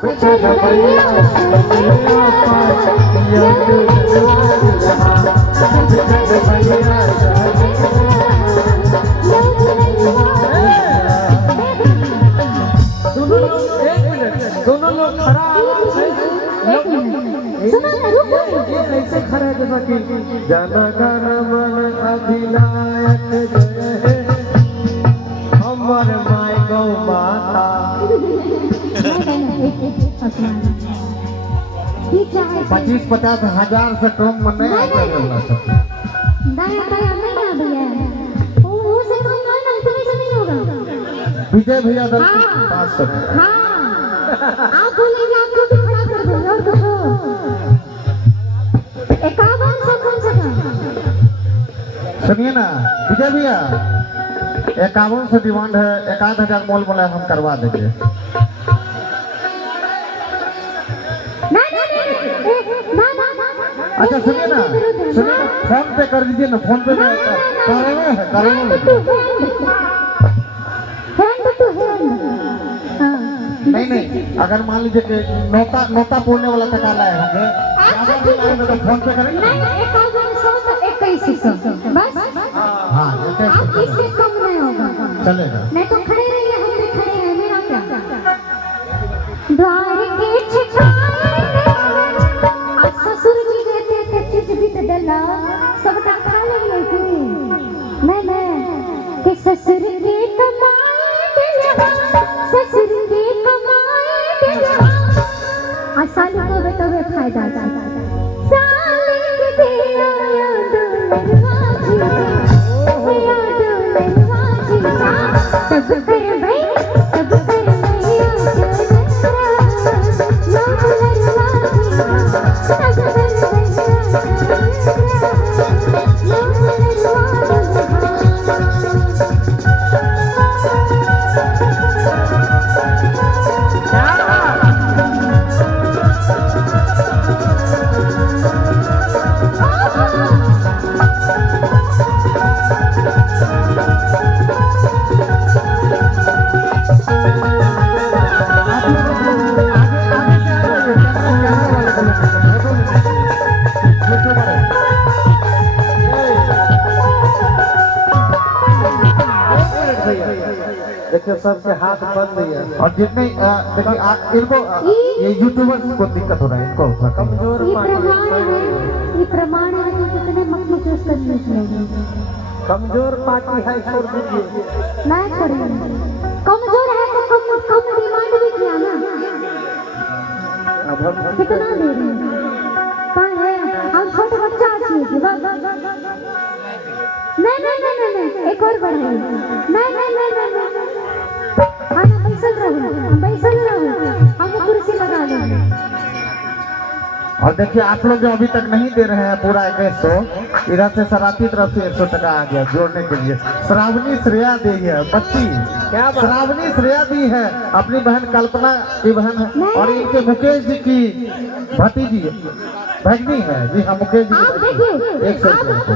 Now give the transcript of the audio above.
दोनों लोग खड़ा कैसे खड़ा जैसा कि जन गण मन अधिनायक जय हे हमर माय गौ माता। 25-50 हजार से कम में नहीं आता विजय भैया दल पास तक आप बोलेंगे आपको भी खड़ा कर दूंगा और कुछ 51 सेकंड। सुनिए ना विजय भैया 51 से डिमांड है, 1000 मोल बोला हम करवा देंगे। अच्छा सुनिए ना फोन पे कर दीजिए ना, फोन पे नहीं अगर मान लीजिए कि नोता पूरने वाला टका लाए होंगे तो फोन पे करेंगे। हाँ इससे कम नहीं होगा, चलेगा। नहीं तो खड़े रहिए, हम भी खड़े हैं, मेरा क्या। द्वार के छिछाए ससुर जी देते थे चिज भी तो डला सब खा ले नहीं कि ससुर के कमाए दिलवा, ससुर के कमाए दिलवा साली को बेटवे फायदा साली के दिया याद नवाजी याद नवाजी सब कर भाई सब कर भैया लोग नवाजी सब कर देखिए सबसे हाथ बंद है और जितने देखिए इनको ये यूट्यूबर्स को दिक्कत हो रहा है, इनको कमजोर ये प्रमाण है कि कितने मक्खी चूस कर निकलेंगे। कमजोर पार्टी है, छोड़ दीजिए। मैं छोड़ूंगी, कमजोर है तो कम डिमांड भी किया ना, कितना दे रहे हैं कौन है, हम छोटे बच्चा चाहिए नहीं एक और बढ़ाइए नहीं हम बैसल रहो हम कुर्सी लगा लेंगे। और देखिए आप लोग जो अभी तक नहीं दे रहे हैं पूरा 2100, इधर से सराती तरफ से 100 टका आ गया जोड़ने के लिए। श्रावणी श्रेया दी है बच्ची, क्या श्रावणी श्रेया दी है अपनी बहन कल्पना की बहन है और इनके मुकेश जी की भतीजी भगनी है। जी हाँ मुकेश जी की 100 रुपये।